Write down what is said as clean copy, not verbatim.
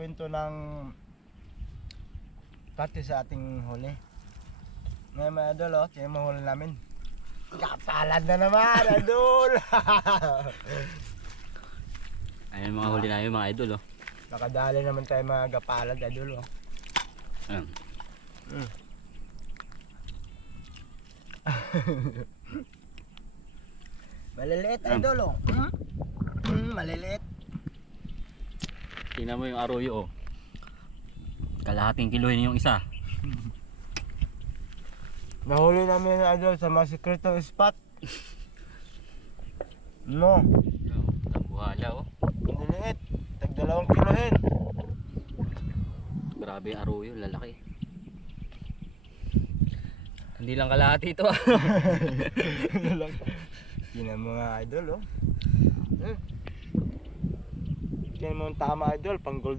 kwento ng parte sa ating huli. Ngayon mga idol, kaya mahuli namin. Kapalan na naman, idol! Ayun mga huli namin mga idol Nakadali naman tayo mga gapalan, idol. Ayun. Maliliit, idol. Maliliit. Tingnan mo yung aroyo kalahating kilohin yung isa. Nahuli namin idol sa mga secretong spot. No, Buhala maliliit. Tag 2 kilohin. Grabe yung aroyo, lalaki. Hindi lang kalahati ito Yun ang mga idol. Yan mo ang tama idol, pang gold.